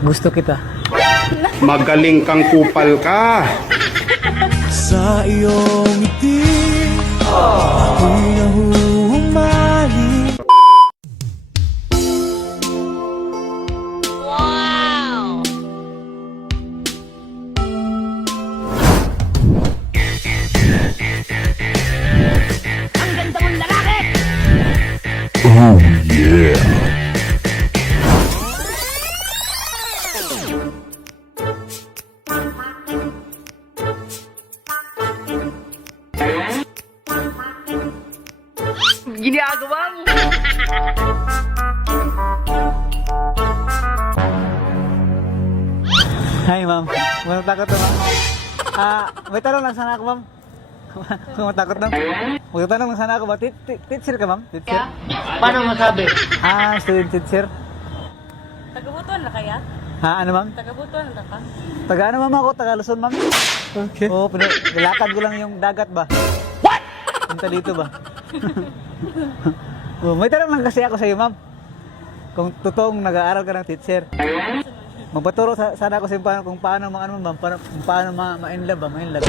Gusto kita. Magaling kang kupal ka. Sa iyong ngiti ako'y nahuhumali. Ang ganda mong lalaki! Ginagawa mo! Hi, ma'am. Walang takot na, ma'am. May tanong lang sana ako, ma'am. Kung matakot na. May tanong lang sana ako ba? Teacher ka, ma'am? Teacher? Paano masabi? Student teacher. Tagabutuan na kaya? Ano, ma'am? Tagabutuan na ka? Taga ano, ma'am ako? Taga Luzon, ma'am. Okay. Oo, nilakad ko lang yung dagat ba? What? Punta dito ba? May tanong lang kasi ako sa iyo, ma'am. Kung totoong nag-aaral ka ng teacher. Magpaturo sana ako sa iyo kung paano ano, ma'am, kung paano ma-inlove ba? Ma-inlove.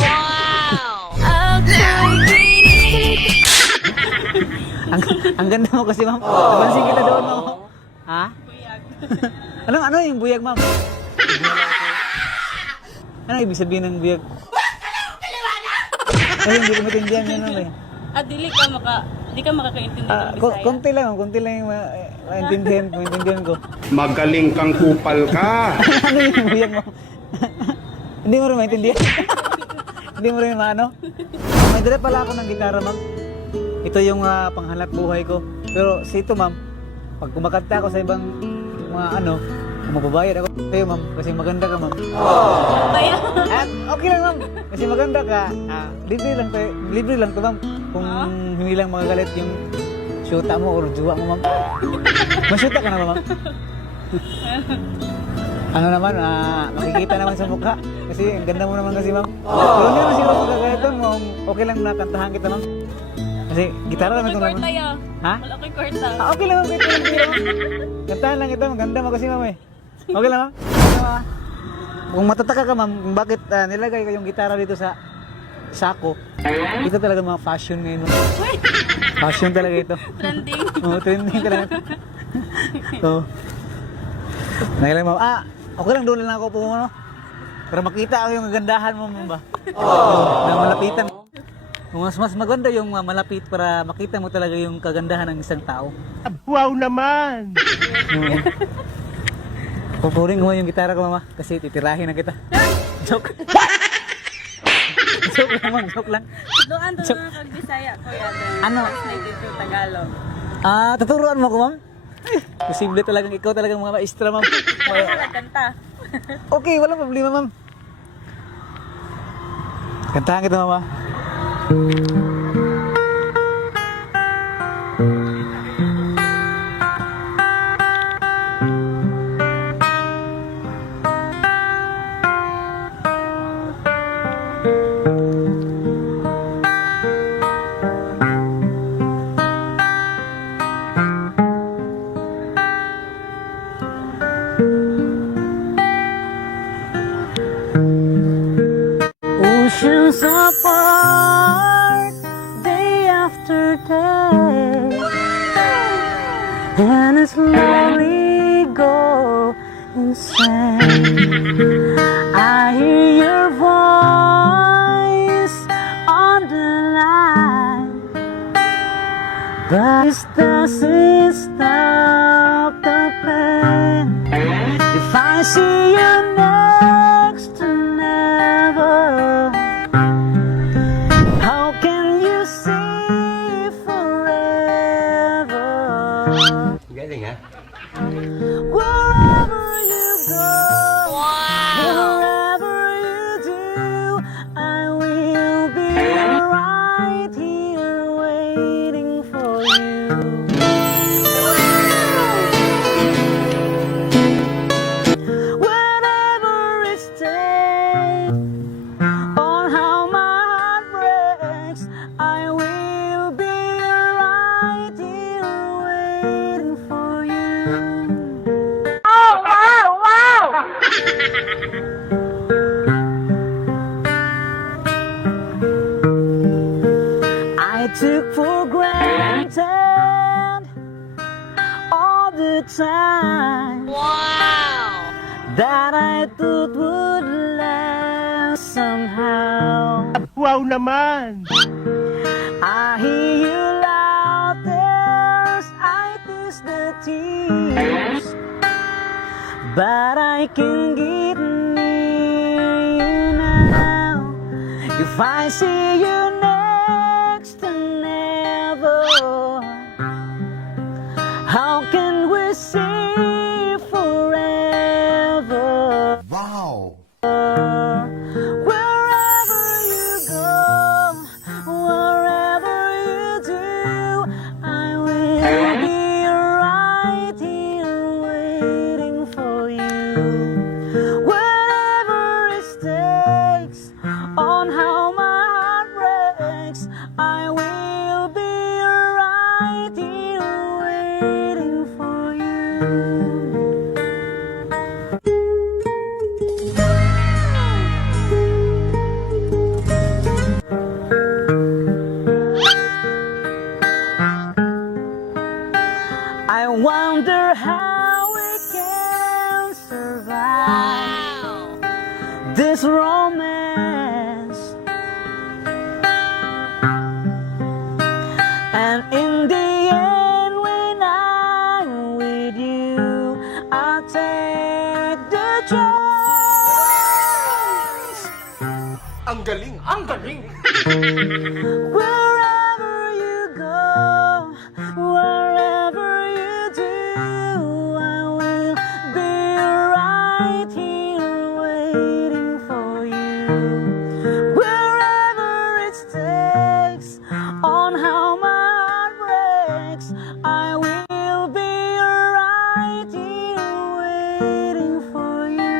ang ganda mo kasi, ma'am. Napansin kita doon, ma'am. Ha? ano yung buyag, ma'am? Ano ibig sabihin ng buyag? Ay, hindi ko maintindihan yun, ma'am. At di ka makakaintindi ng Bisaya. Konti lang yung maintindihan ko. Magaling kang kupal ka. Ano yung buyag mo? Hindi mo rin maintindihan? Hindi mo rin maano? May dala pala ako ng gitara, ma'am. Ito yung panghanap buhay ko. Pero sito, ma'am, pag kumakanta ako sa ibang mga mababayad ako sa'yo, ma'am, kasi maganda ka, ma'am. Kaya, At okay lang, ma'am, kasi maganda ka. Libre lang to, ma'am. Kung hindi lang magagalit yung syuta mo or juwa mo, ma'am. Masyuta ka naman, ma'am. Ano naman, makikita naman sa mukha. Kasi ang ganda mo naman kasi, ma'am. Pero hindi naman siguro magagalit doon, ma'am. Okay lang na kantahan kita, ma'am. Kasi gitara naman itong malaki naman. tayo. Ha? Malaki kwarta. Okay lang, ma'am. Kahit walang pira, ma'am. Kantahan lang ito, maganda mo kasi, ma'am, eh. Okay lang, ma'am. Kung matataka ka, ma'am, kung bakit nilagay ko yung gitara dito sa sako, ito talaga mga fashion ngayon, ma'am. Fashion talaga ito. Trending. Oo, trending talaga. So, ngayon, ma'am. Okay lang, doon lang ako po, ano? Para makita ako yung kagandahan mo, ma'am ba? Na malapitan. Mas maganda yung malapit para makita mo talaga yung kagandahan ng isang tao. Wow naman! Pupurin ko yung gitara ko, mama, kasi titirahin na kita. Joke. Joke lang, ma'am. Joke lang. Doon to mga kag-Bisaya ko yan. Ano? Translated to Tagalog. Tuturuan mo ko, ma'am? Posible talagang ikaw talagang mga maestra, ma'am. Kaya ka nagkanta. Okay, walang problema, ma'am. Kantahan kita, mama. Oceans apart, day after day, and I slowly go insane. I hear your voice on the line, but it doesn't stop the pain. If I see you next to never, how can you see forever? Galing ha? Wherever you go, wherever you do, I will be right here waiting for you. thought it would last somehow. Wow naman! I hear you loud, there's itis the tears, but I can get near you now. If I see you next to never, how can we say forever? Wow! Wherever you go, wherever you do, I will be right here waiting for you. Whatever it takes, on how my heart breaks, I will be right here waiting for you. I wonder how we can survive this romance. And in the end, when I'm with you, I'll take the chance. Ang galing! Ang galing! Wherever you go, wherever you do, I will be right here waiting for you. Wherever it takes, on how my heart breaks, I will be right here waiting for you.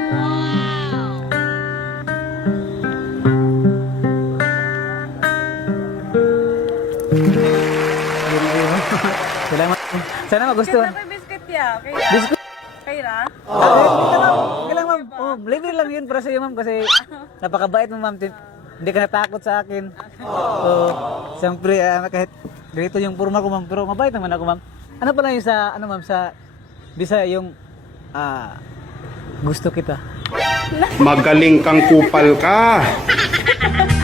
Salamat. Sana magustuhan. May biscuit ya. Kaya. Biscuit? Kaya. Okay lang, ma'am. Oh, libre lang yun para sa iyo, ma'am, kasi napakabait mo, ma'am. Hindi ka natakot sa akin. Siyempre, kahit ganito yung forma ko, ma'am, pero mabait naman ako, ma'am. Ano pala yung sa, ano, ma'am, sa Bisaya yung, gusto kita. Magaling kang kupal ka.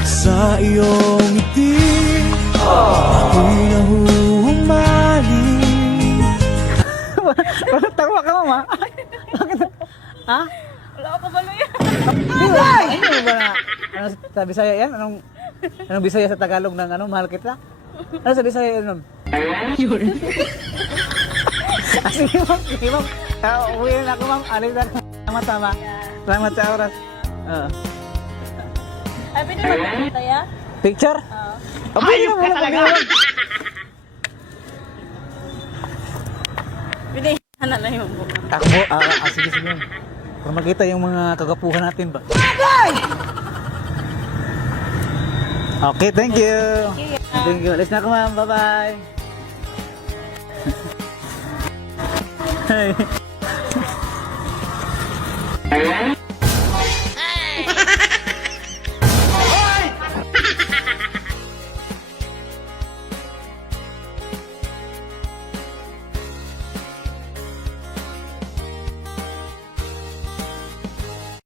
Sa iyong ngiti, ako'y nahuhumali. Bakit tawa ka, ma'am, ha? Bakit? Ha? Wala ako kabalo yan. Di ba? Ano ba na? Ano sa Bisaya yan? Anong Bisaya sa Tagalog ng ano, mahal kita? Ano sa Bisaya yan, ma'am? Yun. Sige, ma'am. Sige, ma'am. Uwi na ako, ma'am. Alis na ako. Salamat, tama. Salamat sa oras. Ay, pwede magkakita ya? Picture? Oo. Ayop ka talaga! Pwede, hana na yung buka. Takbo. Sige, sige, ma'am. Para makita yung mga kagapuhan natin ba? Okay, thank you. Thank you. Alis na ako, ma'am. Bye-bye. Hey.